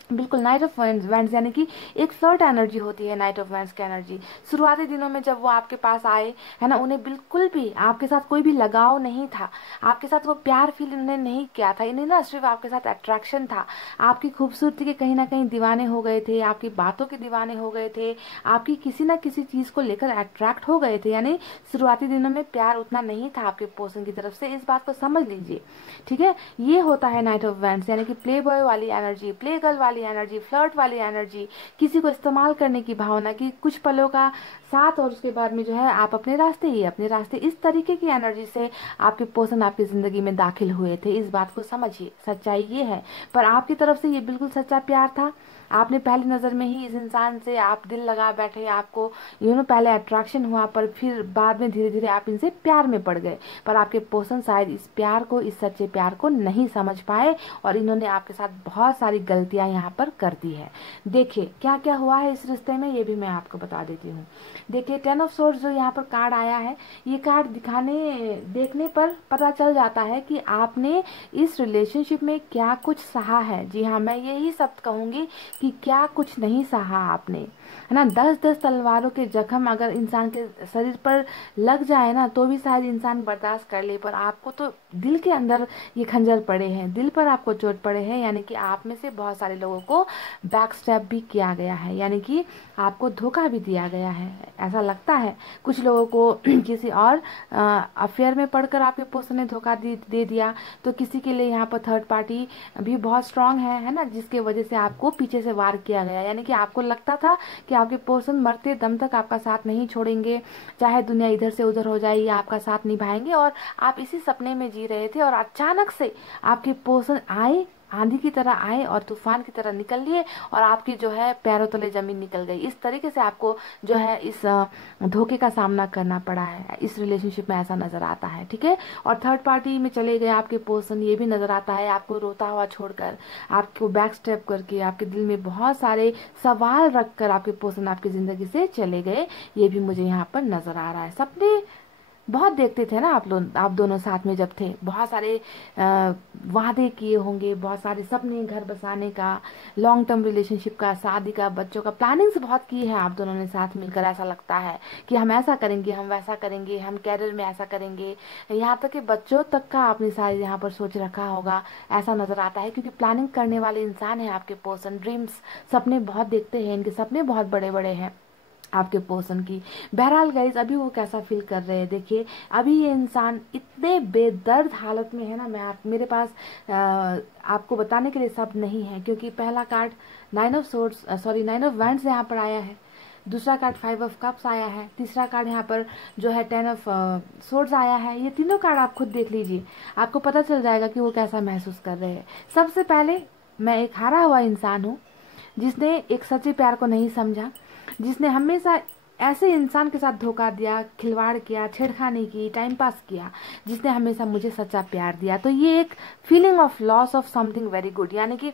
बिल्कुल नाइट ऑफ वैंड्स, यानी कि एक फ्लर्ट एनर्जी होती है नाइट ऑफ वैंड्स की एनर्जी। शुरुआती दिनों में जब वो आपके पास आए, है ना, उन्हें बिल्कुल भी आपके साथ कोई भी लगाव नहीं था, आपके साथ वो प्यार फील उन्हें नहीं किया था। इन्हें ना सिर्फ आपके साथ अट्रैक्शन था, आपकी खूबसूरती के कहीं ना कहीं दीवाने हो गए थे, आपकी बातों के दीवाने हो गए थे, आपकी किसी ना किसी चीज को लेकर अट्रैक्ट हो गए थे। यानी शुरुआती दिनों में प्यार उतना नहीं था आपके पर्सन की तरफ से, इस बात को समझ लीजिए, ठीक है। ये होता है नाइट ऑफ वैंड्स, यानी कि प्ले बॉय वाली एनर्जी, प्ले गर्ल वाली एनर्जी, फ्लर्ट वाली एनर्जी, किसी को इस्तेमाल करने की भावना की, कुछ पलों का साथ, और उसके बाद में जो है आप अपने रास्ते, इस तरीके की एनर्जी से आपके पर्सन आपकी जिंदगी में दाखिल हुए थे। इस बात को समझिए, सच्चाई ये है। पर आपकी तरफ से ये बिल्कुल सच्चा प्यार था, आपने पहली नज़र में ही इस इंसान से आप दिल लगा बैठे, आपको पहले अट्रैक्शन हुआ, पर फिर बाद में धीरे धीरे आप इनसे प्यार में पड़ गए। पर आपके पर्सन शायद इस प्यार को, इस सच्चे प्यार को नहीं समझ पाए और इन्होंने आपके साथ बहुत सारी गलतियां यहाँ पर कर दी है। देखिए क्या क्या हुआ है इस रिश्ते में, ये भी मैं आपको बता देती हूँ। देखिए 10 ऑफ सोर्ड्स जो यहाँ पर कार्ड आया है, ये कार्ड देखने पर पता चल जाता है कि आपने इस रिलेशनशिप में क्या कुछ सहा है। जी हाँ, मैं यही शब्द कहूंगी कि क्या कुछ नहीं सहा आपने, है ना। 10-10 तलवारों के जख्म अगर इंसान के शरीर पर लग जाए ना तो भी शायद इंसान बर्दाश्त कर ले, पर आपको तो दिल के अंदर ये खंजर पड़े हैं, दिल पर आपको चोट पड़े हैं। यानी कि आप में से बहुत सारे लोगों को बैक स्टैप भी किया गया है, यानी कि आपको धोखा भी दिया गया है, ऐसा लगता है। कुछ लोगों को किसी और अफेयर में पढ़कर आपके पर्सन ने धोखा दे दिया, तो किसी के लिए यहाँ पर थर्ड पार्टी भी बहुत स्ट्रांग है ना, जिसके वजह से आपको पीछे से वार किया गया। यानी कि आपको लगता था कि आपके पर्सन मरते दम तक आपका साथ नहीं छोड़ेंगे, चाहे दुनिया इधर से उधर हो जाए, या आपका साथ निभाएंगे, और आप इसी सपने में जी रहे थे। और अचानक से आपके पर्सन आए, आंधी की तरह आए और तूफान की तरह निकल लिए, और आपकी जो है पैरों तले जमीन निकल गई। इस तरीके से आपको जो है इस धोखे का सामना करना पड़ा है, इस रिलेशनशिप में ऐसा नजर आता है, ठीक है। और थर्ड पार्टी में चले गए आपके पर्सन, ये भी नजर आता है, आपको रोता हुआ छोड़कर, आपको बैक स्टेप करके, आपके दिल में बहुत सारे सवाल रखकर आपके पर्सन आपकी जिंदगी से चले गए। ये भी मुझे यहाँ पर नजर आ रहा है। सपने बहुत देखते थे ना आप दोनों साथ में जब थे, बहुत सारे वादे किए होंगे, बहुत सारे सपने, घर बसाने का, लॉन्ग टर्म रिलेशनशिप का, शादी का, बच्चों का, प्लानिंग्स बहुत की है आप दोनों ने साथ मिलकर। ऐसा लगता है कि हम ऐसा करेंगे, हम वैसा करेंगे, हम कैरियर में ऐसा करेंगे, यहाँ तक कि बच्चों तक का आपने शायद यहाँ पर सोच रखा होगा, ऐसा नजर आता है। क्योंकि प्लानिंग करने वाले इंसान है आपके पर्सन, ड्रीम्स, सपने बहुत देखते हैं, इनके सपने बहुत बड़े बड़े हैं आपके पर्सन की। बहरहाल गाइज, अभी वो कैसा फील कर रहे हैं देखिए। अभी ये इंसान इतने बेदर्द हालत में है ना, मेरे पास आपको बताने के लिए शब्द नहीं है। क्योंकि पहला कार्ड 9 ऑफ वैंड्स यहाँ पर आया है, दूसरा कार्ड 5 ऑफ कप्स आया है, तीसरा कार्ड यहाँ पर जो है 10 ऑफ सोर्ड्स आया है। ये तीनों कार्ड आप खुद देख लीजिए, आपको पता चल जाएगा कि वो कैसा महसूस कर रहे हैं। सबसे पहले, मैं एक हारा हुआ इंसान हूँ जिसने एक सच्चे प्यार को नहीं समझा, जिसने हमेशा ऐसे इंसान के साथ धोखा दिया, खिलवाड़ किया, छेड़खानी की, टाइम पास किया, जिसने हमेशा मुझे सच्चा प्यार दिया। तो ये एक feeling of loss of something very good, यानी कि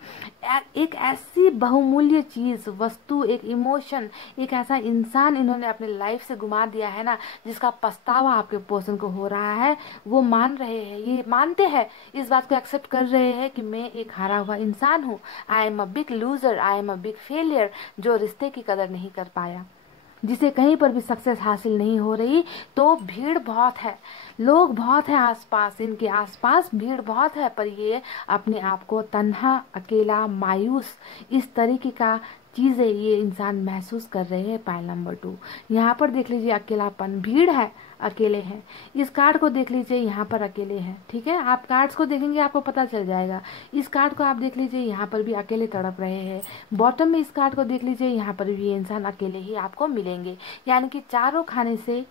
एक ऐसी बहुमूल्य चीज, वस्तु, एक इमोशन, एक ऐसा इंसान इन्होंने अपने लाइफ से गुमा दिया है ना, जिसका पछतावा आपके पर्सन को हो रहा है। वो मान रहे हैं, ये मानते हैं, इस बात को एक्सेप्ट कर रहे हैं कि मैं एक हारा हुआ इंसान हूँ, I am a big loser, I am a big failure, जो रिश्ते की कदर नहीं कर पाया, जिसे कहीं पर भी सक्सेस हासिल नहीं हो रही। तो भीड़ बहुत है, लोग बहुत है आसपास, इनके आसपास भीड़ बहुत है, पर ये अपने आप को तन्हा, अकेला, मायूस, इस तरीके का चीजें ये इंसान महसूस कर रहे हैं। पाइल नंबर 2 यहाँ पर देख लीजिए, अकेलापन, भीड़ है, अकेले हैं। इस कार्ड को देख लीजिए, यहाँ पर अकेले हैं, ठीक है। आप कार्ड्स को देखेंगे आपको पता चल जाएगा। इस कार्ड को आप देख लीजिए, यहाँ पर भी अकेले तड़प रहे हैं। बॉटम में इस कार्ड को देख लीजिए, यहाँ पर भी ये इंसान अकेले ही आपको मिलेंगे। यानी कि चारों खाने से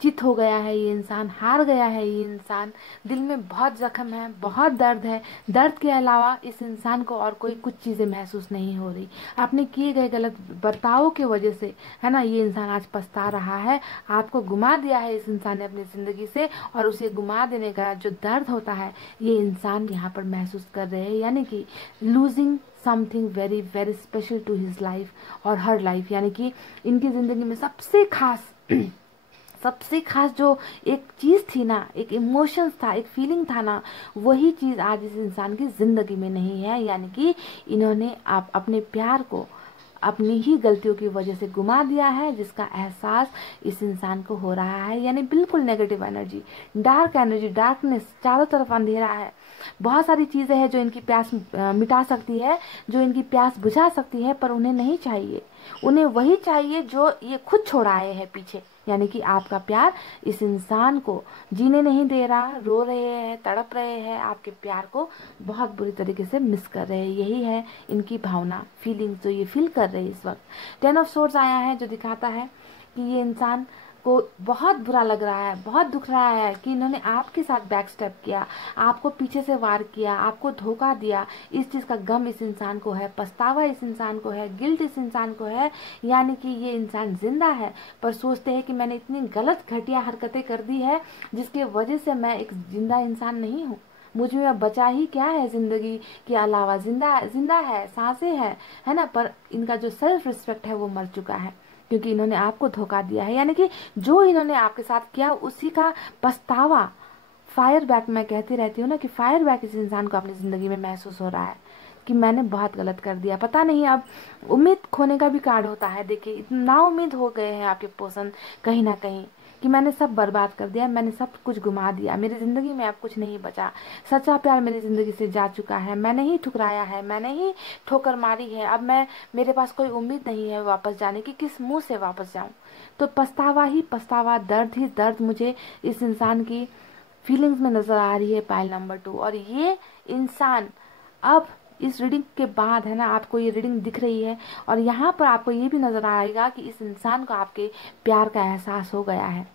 चित हो गया है ये इंसान, हार गया है ये इंसान, दिल में बहुत जख्म है, बहुत दर्द है। दर्द के अलावा इस इंसान को और कोई कुछ चीजें महसूस नहीं हो रही। आपने किए गए गलत बर्तावों की वजह से, है ना, ये इंसान आज पछता रहा है। आपको गुमा दिया है इस इंसान ने अपनी जिंदगी से, और उसे गुमा देने का जो दर्द होता है ये इंसान यहाँ पर महसूस कर रहे हैं। यानी कि losing something very very special to his life और हर लाइफ। यानी कि इनकी जिंदगी में सबसे खास जो एक चीज थी ना, एक इमोशंस था, एक फीलिंग था ना, वही चीज आज इस इंसान की जिंदगी में नहीं है। यानी कि इन्होंने अपने प्यार को अपनी ही गलतियों की वजह से गुमा दिया है, जिसका एहसास इस इंसान को हो रहा है। यानी बिल्कुल negative energy, dark energy, darkness, चारों तरफ अंधेरा है। बहुत सारी चीजें हैं जो इनकी प्यास मिटा सकती है, जो इनकी प्यास बुझा सकती है, पर उन्हें नहीं चाहिए। उन्हें वही चाहिए जो ये खुद छोड़ आए हैं पीछे। यानी कि आपका प्यार इस इंसान को जीने नहीं दे रहा, रो रहे हैं, तड़प रहे हैं, आपके प्यार को बहुत बुरी तरीके से मिस कर रहे हैं। यही है इनकी भावना, फीलिंग्स जो ये फील कर रहे हैं इस वक्त। 10 ऑफ सोर्ड्स आया है जो दिखाता है कि ये इंसान को बहुत बुरा लग रहा है, बहुत दुख रहा है कि इन्होंने आपके साथ बैक स्टेप किया, आपको पीछे से वार किया, आपको धोखा दिया। इस चीज़ का गम इस इंसान को है, पछतावा इस इंसान को है, गिल्ट इस इंसान को है। यानी कि ये इंसान जिंदा है पर सोचते हैं कि मैंने इतनी गलत घटिया हरकतें कर दी है जिसके वजह से मैं एक जिंदा इंसान नहीं हूँ। मुझ में अब बचा ही क्या है जिंदगी के अलावा, जिंदा जिंदा है, सांसें है ना। पर इनका जो सेल्फ रिस्पेक्ट है वो मर चुका है क्योंकि इन्होंने आपको धोखा दिया है। यानी कि जो इन्होंने आपके साथ किया उसी का पछतावा, फायर बैक, मैं कहती रहती हूँ ना कि फायर बैक इस इंसान को अपनी जिंदगी में महसूस हो रहा है कि मैंने बहुत गलत कर दिया। पता नहीं, अब उम्मीद खोने का भी कार्ड होता है। देखिए इतना उम्मीद हो गए हैं आपके पर्सन कहीं ना कहीं कि मैंने सब बर्बाद कर दिया, मैंने सब कुछ गुमा दिया, मेरी जिंदगी में अब कुछ नहीं बचा, सच्चा प्यार मेरी जिंदगी से जा चुका है, मैंने ही ठुकराया है, मैंने ही ठोकर मारी है, अब मेरे पास कोई उम्मीद नहीं है वापस जाने की, किस मुंह से वापस जाऊं। तो पछतावा ही पछतावा, दर्द ही दर्द मुझे इस इंसान की फीलिंग्स में नजर आ रही है, पाइल नंबर 2। और ये इंसान अब इस रीडिंग के बाद है ना, आपको ये रीडिंग दिख रही है और यहाँ पर आपको ये भी नजर आएगा कि इस इंसान को आपके प्यार का एहसास हो गया है।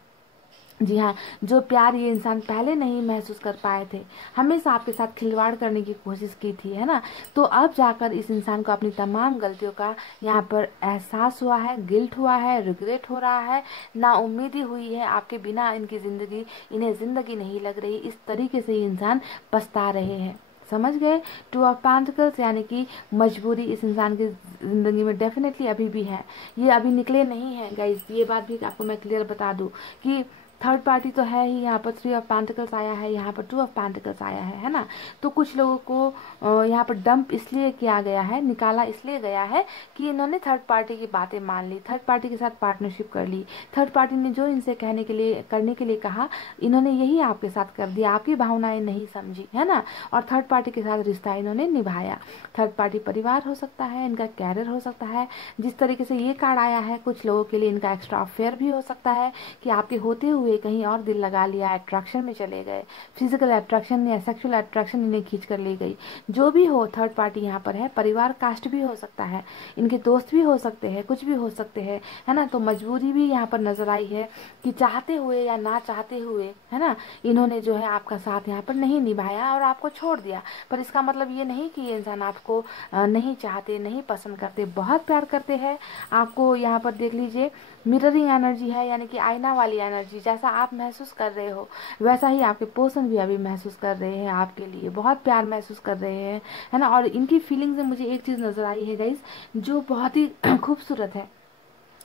जी हाँ, जो प्यार ये इंसान पहले नहीं महसूस कर पाए थे, हमेशा आपके साथ खिलवाड़ करने की कोशिश की थी, है ना। तो अब जाकर इस इंसान को अपनी तमाम गलतियों का यहाँ पर एहसास हुआ है, गिल्ट हुआ है, रिग्रेट हो रहा है, ना उम्मीदी हुई है, आपके बिना इनकी जिंदगी, इन्हें जिंदगी नहीं लग रही। इस तरीके से ये इंसान पछता रहे हैं। समझ गए? 2 ऑफ पेंटिकल्स यानी कि मजबूरी इस इंसान की जिंदगी में डेफिनेटली अभी भी है, ये अभी निकले नहीं है गाइस। ये बात भी आपको मैं क्लियर बता दूं कि थर्ड पार्टी तो है ही, यहाँ पर 3 ऑफ पेंटिकल्स आया है, यहाँ पर 2 ऑफ पेंटिकल्स आया है ना। तो कुछ लोगों को यहाँ पर डंप इसलिए किया गया है, निकाला इसलिए गया है कि इन्होंने थर्ड पार्टी की बातें मान ली, थर्ड पार्टी के साथ पार्टनरशिप कर ली, थर्ड पार्टी ने जो इनसे करने के लिए कहा, इन्होंने यही आपके साथ कर दिया, आपकी भावनाएं नहीं समझी, है ना। और थर्ड पार्टी के साथ रिश्ता इन्होंने निभाया। थर्ड पार्टी परिवार हो सकता है, इनका कैरियर हो सकता है। जिस तरीके से ये कार्ड आया है, कुछ लोगों के लिए इनका एक्स्ट्रा अफेयर भी हो सकता है कि आपके होते हुए कहीं और दिल लगा लिया, अट्रैक्शन में चले गए, फिजिकल अट्रैक्शन या सेक्सुअल अट्रैक्शन इन्हें खींच कर ले गई। जो भी हो, थर्ड पार्टी यहाँ पर है, परिवार कास्ट भी हो सकता है, इनके दोस्त भी हो सकते हैं, कुछ भी हो सकते हैं, है ना। तो मजबूरी भी यहाँ पर नजर आई है कि चाहते हुए या ना चाहते हुए, है ना, इन्होंने जो है आपका साथ यहाँ पर नहीं निभाया और आपको छोड़ दिया। पर इसका मतलब ये नहीं कि ये इंसान आपको नहीं चाहते, नहीं पसंद करते, बहुत प्यार करते हैं आपको। यहाँ पर देख लीजिए, मिररिंग एनर्जी है, यानी कि आईना वाली एनर्जी। जैसा आप महसूस कर रहे हो वैसा ही आपके पर्सन भी अभी महसूस कर रहे हैं, आपके लिए बहुत प्यार महसूस कर रहे हैं, है ना। और इनकी फीलिंग्स में मुझे एक चीज नजर आई है गाइस, जो बहुत ही खूबसूरत है।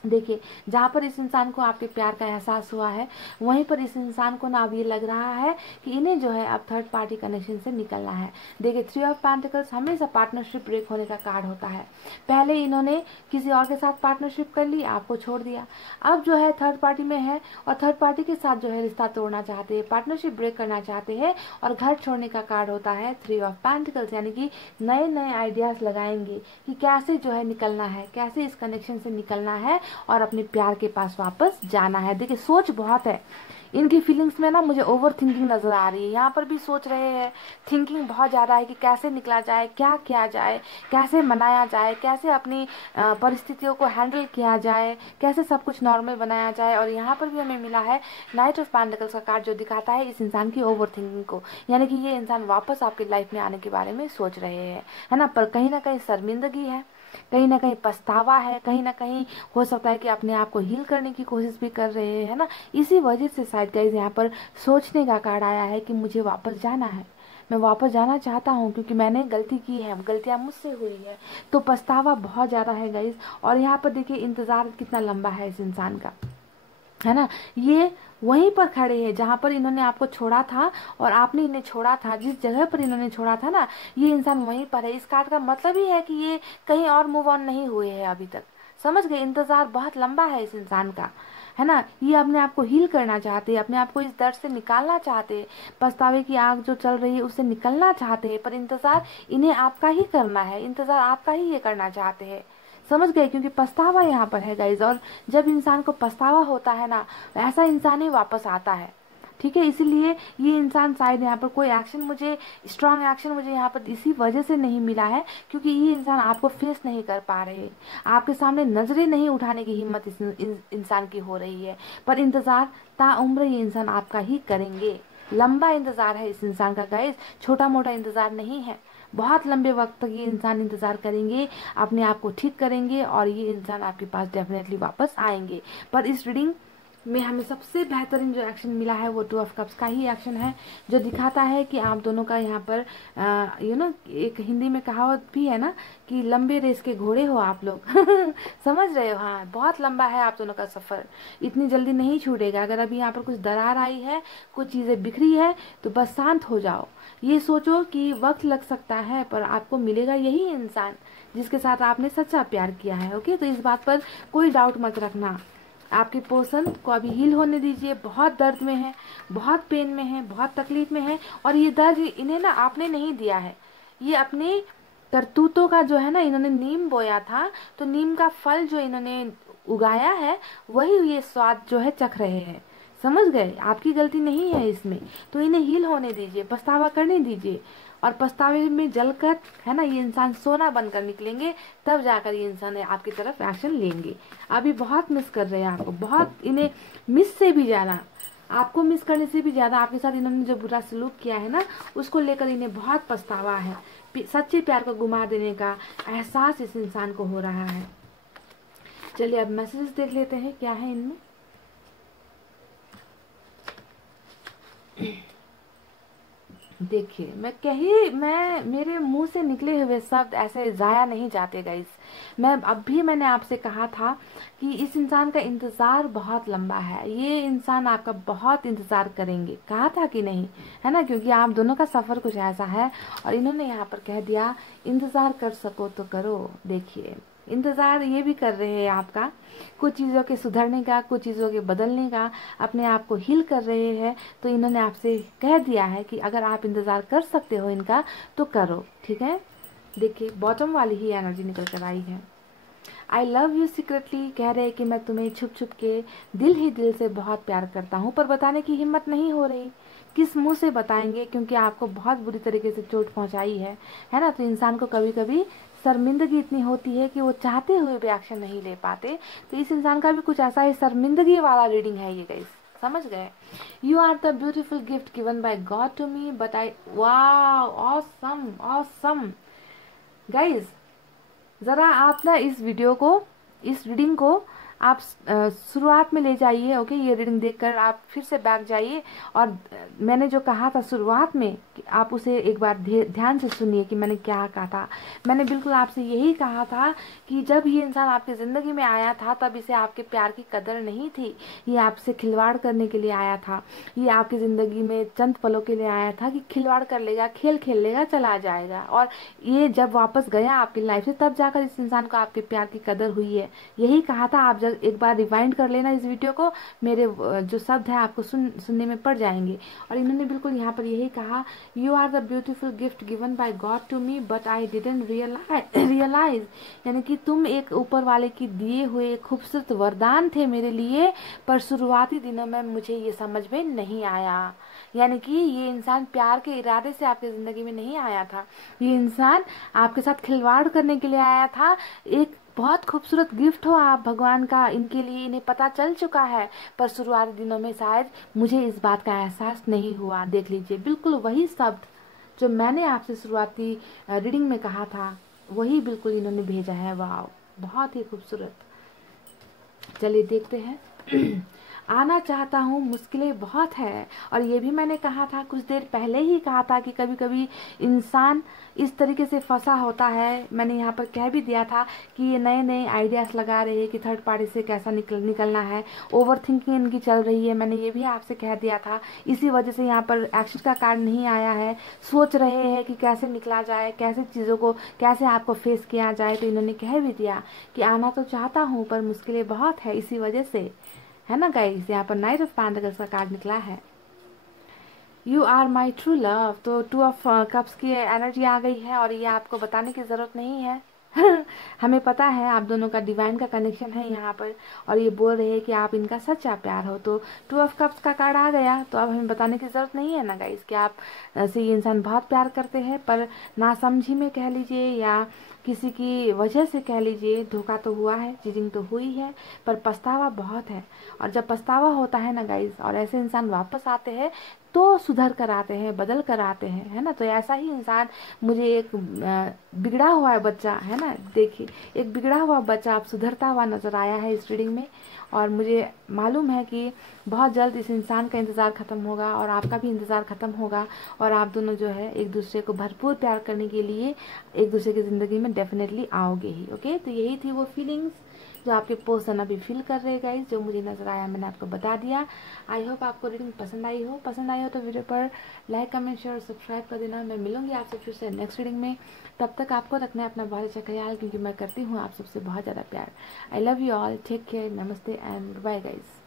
देखिए, जहाँ पर इस इंसान को आपके प्यार का एहसास हुआ है, वहीं पर इस इंसान को ना अब ये लग रहा है कि इन्हें जो है अब थर्ड पार्टी कनेक्शन से निकलना है। देखिए, 3 ऑफ पेंटिकल्स हमेशा पार्टनरशिप ब्रेक होने का कार्ड होता है। पहले इन्होंने किसी और के साथ पार्टनरशिप कर ली, आपको छोड़ दिया, अब जो है थर्ड पार्टी में है और थर्ड पार्टी के साथ जो है रिश्ता तोड़ना चाहते हैं, पार्टनरशिप ब्रेक करना चाहते हैं। और घर छोड़ने का कार्ड होता है 3 ऑफ पेंटिकल्स, यानी कि नए नए आइडियाज लगाएंगे कि कैसे जो है निकलना है, कैसे इस कनेक्शन से निकलना है और अपने प्यार के पास वापस जाना है। देखिए, सोच बहुत है इनकी फीलिंग्स में ना, मुझे ओवर थिंकिंग नजर आ रही है। यहाँ पर भी सोच रहे हैं, थिंकिंग बहुत ज्यादा है कि कैसे निकला जाए, क्या किया जाए, कैसे मनाया जाए, कैसे अपनी परिस्थितियों को हैंडल किया जाए, कैसे सब कुछ नॉर्मल बनाया जाए। और यहाँ पर भी हमें मिला है नाइट ऑफ पेंटिकल्स का कार्ड, जो दिखाता है इस इंसान की ओवर थिंकिंग को, यानी कि ये इंसान वापस आपकी लाइफ में आने के बारे में सोच रहे हैं, है ना। पर कहीं ना कहीं शर्मिंदगी है, कहीं ना कहीं पछतावा है, कहीं ना कहीं हो सकता है कि अपने आप को हील करने की कोशिश भी कर रहे हैं, है ना। इसी वजह से शायद गाइस यहाँ पर सोचने का कार्ड आया है कि मुझे वापस जाना है, मैं वापस जाना चाहता हूँ क्योंकि मैंने गलती की है, गलतियां मुझसे हुई है। तो पछतावा बहुत ज्यादा है गाइस। और यहाँ पर देखिए, इंतजार कितना लंबा है इस इंसान का, है ना। ये वहीं पर खड़े हैं जहां पर इन्होंने आपको छोड़ा था और आपने इन्हें छोड़ा था, जिस जगह पर इन्होंने छोड़ा था ना, ये इंसान वहीं पर है। इस कार्ड का मतलब ही है कि ये कहीं और मूव ऑन नहीं हुए हैं अभी तक। समझ गए? इंतजार बहुत लंबा है इस इंसान का, है ना। ये अपने आप को हील करना चाहते हैं, अपने आप को इस दर्द से निकालना चाहते हैं, पछतावे की आग जो चल रही है उससे निकलना चाहते हैं। पर इंतजार इन्हें आपका ही करना है, इंतजार आपका ही ये करना चाहते हैं। समझ गए? क्योंकि पछतावा यहाँ पर है गाइज। और जब इंसान को पछतावा होता है ना, ऐसा इंसान ही वापस आता है। ठीक है। इसीलिए ये इंसान शायद यहाँ पर कोई एक्शन मुझे, स्ट्रांग एक्शन मुझे यहाँ पर इसी वजह से नहीं मिला है क्योंकि ये इंसान आपको फेस नहीं कर पा रहे, आपके सामने नजरें नहीं उठाने की हिम्मत इस इंसान की हो रही है। पर इंतजार ताउम्र ये इंसान आपका ही करेंगे। लंबा इंतजार है इस इंसान का गाइस, छोटा मोटा इंतजार नहीं है। बहुत लंबे वक्त तक ये इंसान इंतजार करेंगे, अपने आप को ठीक करेंगे और ये इंसान आपके पास डेफिनेटली वापस आएंगे। पर इस रीडिंग में हमें सबसे बेहतरीन जो एक्शन मिला है वो 2 ऑफ कप्स का ही एक्शन है, जो दिखाता है कि आप दोनों का यहाँ पर एक हिंदी में कहावत भी है ना कि लंबे रेस के घोड़े हो आप लोग समझ रहे हो। हाँ, बहुत लंबा है आप दोनों का सफर, इतनी जल्दी नहीं छूटेगा। अगर अभी यहाँ पर कुछ दरार आई है, कुछ चीजें बिखरी है, तो बस शांत हो जाओ। ये सोचो कि वक्त लग सकता है पर आपको मिलेगा यही इंसान जिसके साथ आपने सच्चा प्यार किया है। ओके, तो इस बात पर कोई डाउट मत रखना। आपके पर्सन को अभी हील होने दीजिए। बहुत दर्द में है, बहुत पेन में है, बहुत तकलीफ में है और ये दर्द इन्हें ना आपने नहीं दिया है, ये अपने करतूतों का जो है ना, इन्होंने नीम बोया था तो नीम का फल जो इन्होंने उगाया है वही ये स्वाद जो है चख रहे हैं। समझ गए, आपकी गलती नहीं है इसमें। तो इन्हें हील होने दीजिए, पछतावा करने दीजिए और पछतावे में जलकर है ना ये इंसान सोना बनकर निकलेंगे, तब जाकर ये इंसान आपकी तरफ एक्शन लेंगे। अभी बहुत मिस कर रहे हैं आपको, बहुत, इन्हें मिस से भी ज्यादा, आपको मिस करने से भी ज्यादा आपके साथ इन्होंने जो बुरा सलूक किया है ना उसको लेकर इन्हें बहुत पछतावा है। सच्चे प्यार को गुमा देने का एहसास इस इंसान को हो रहा है। चलिए अब मैसेजेस देख लेते हैं क्या है इनमें। देखिए, मैं मेरे मुंह से निकले हुए शब्द ऐसे जाया नहीं जाते गाइस। मैंने आपसे कहा था कि इस इंसान का इंतजार बहुत लंबा है, ये इंसान आपका बहुत इंतजार करेंगे, कहा था कि नहीं, है ना, क्योंकि आप दोनों का सफर कुछ ऐसा है और इन्होंने यहाँ पर कह दिया इंतजार कर सको तो करो। देखिए, इंतजार ये भी कर रहे हैं आपका, कुछ चीजों के सुधरने का, कुछ चीजों के बदलने का, अपने आप को हील कर रहे हैं। तो इन्होंने आपसे कह दिया है कि अगर आप इंतजार कर सकते हो इनका तो करो, ठीक है। देखिए, बॉटम वाली ही एनर्जी निकल कर आई है। आई लव यू सीक्रेटली, कह रहे हैं कि मैं तुम्हें छुप छुप के दिल ही दिल से बहुत प्यार करता हूँ, पर बताने की हिम्मत नहीं हो रही। किस मुंह से बताएंगे, क्योंकि आपको बहुत बुरी तरीके से चोट पहुंचाई है ना। तो इंसान को कभी कभी शर्मिंदगी इतनी होती है कि वो चाहते हुए भी एक्शन नहीं ले पाते। तो इस इंसान का भी कुछ ऐसा ही शर्मिंदगी वाला रीडिंग है ये गाइस, समझ गए। You are the beautiful gift given by God to me but I, wow, awesome awesome guys. जरा आप ना इस वीडियो को, इस रीडिंग को आप शुरुआत में ले जाइए। ओके, ये रीडिंग देखकर आप फिर से बैक जाइए और मैंने जो कहा था शुरुआत में कि आप उसे एक बार ध्यान से सुनिए कि मैंने क्या कहा था। मैंने बिल्कुल आपसे यही कहा था कि जब ये इंसान आपकी जिंदगी में आया था तब इसे आपके प्यार की कदर नहीं थी, ये आपसे खिलवाड़ करने के लिए आया था, ये आपकी जिंदगी में चंद पलों के लिए आया था कि खिलवाड़ कर लेगा, खेल खेल लेगा, चला जाएगा। और ये जब वापस गया आपकी लाइफ से तब जाकर इस इंसान को आपके प्यार की कदर हुई है। यही कहा था। आप एक बार रिवाइंड कर लेना इस वीडियो को, मेरे जो शब्द है आपको सुनने में पड़ जाएंगे। और इन्होंने बिल्कुल यहाँ पर यही कहा, you are the beautiful gift given by God to me but I didn't realize, यानी कि तुम एक ऊपर वाले की दिए हुए खूबसूरत वरदान थे मेरे लिए, पर शुरुआती दिनों में मुझे ये समझ में नहीं आया। यानी कि ये इंसान प्यार के इरादे से आपकी जिंदगी में नहीं आया था, ये इंसान आपके साथ खिलवाड़ करने के लिए आया था। एक बहुत खूबसूरत गिफ्ट हो आप भगवान का इनके लिए, इन्हें पता चल चुका है, पर शुरुआती दिनों में शायद मुझे इस बात का एहसास नहीं हुआ। देख लीजिए, बिल्कुल वही शब्द जो मैंने आपसे शुरुआती रीडिंग में कहा था वही बिल्कुल इन्होंने भेजा है। वाह, बहुत ही खूबसूरत। चलिए देखते हैं। आना चाहता हूँ, मुश्किलें बहुत है। और ये भी मैंने कहा था, कुछ देर पहले ही कहा था कि कभी कभी इंसान इस तरीके से फंसा होता है। मैंने यहाँ पर कह भी दिया था कि ये नए नए आइडियाज लगा रहे हैं कि थर्ड पार्टी से कैसा निकलना है, ओवर थिंकिंग इनकी चल रही है। मैंने ये भी आपसे कह दिया था, इसी वजह से यहाँ पर एक्शन का कार्ड नहीं आया है। सोच रहे हैं कि कैसे निकला जाए, कैसे चीज़ों को, कैसे आपको फेस किया जाए। तो इन्होंने कह भी दिया कि आना तो चाहता हूँ पर मुश्किलें बहुत है, इसी वजह से, है ना गाइस। यहाँ पर नाइट ऑफ पेंटिकल्स का कार्ड निकला है। You are my true love, तो 2 ऑफ कप्स की एनर्जी आ गई है और ये आपको बताने की जरूरत नहीं है। हमें पता है आप दोनों का डिवाइन का कनेक्शन है यहाँ पर, और ये बोल रहे हैं कि आप इनका सच्चा प्यार हो। तो 2 ऑफ कप्स का कार्ड आ गया, तो अब हमें बताने की जरूरत नहीं है ना गाइस कि आप से ये इंसान बहुत प्यार करते हैं, पर नासमझी में कह लीजिए या किसी की वजह से कह लीजिए, धोखा तो हुआ है, चीटिंग तो हुई है, पर पछतावा बहुत है। और जब पछतावा होता है ना गाइस, और ऐसे इंसान वापस आते हैं तो सुधर कर आते हैं, बदल कर आते हैं, है ना। तो ऐसा ही इंसान, मुझे एक बिगड़ा हुआ है बच्चा, है ना, देखिए एक बिगड़ा हुआ बच्चा अब सुधरता हुआ नजर आया है इस रीडिंग में। और मुझे मालूम है कि बहुत जल्द इस इंसान का इंतज़ार ख़त्म होगा और आपका भी इंतज़ार ख़त्म होगा, और आप दोनों जो है एक दूसरे को भरपूर प्यार करने के लिए एक दूसरे की ज़िंदगी में डेफिनेटली आओगे ही। ओके, तो यही थी वो फीलिंग्स जो आपके पर्सन अभी फील कर रहे गाइस, जो मुझे नजर आया मैंने आपको बता दिया। आई होप आपको रीडिंग पसंद आई हो तो वीडियो पर लाइक कमेंट शेयर और सब्सक्राइब कर देना। मैं मिलूंगी आपसे फिर से नेक्स्ट रीडिंग में, तब तक आपको रखना है अपना बहुत अच्छा ख्याल, क्योंकि मैं करती हूँ आप सबसे बहुत ज़्यादा प्यार। I love you all, take care, नमस्ते एंड बाय गाइस।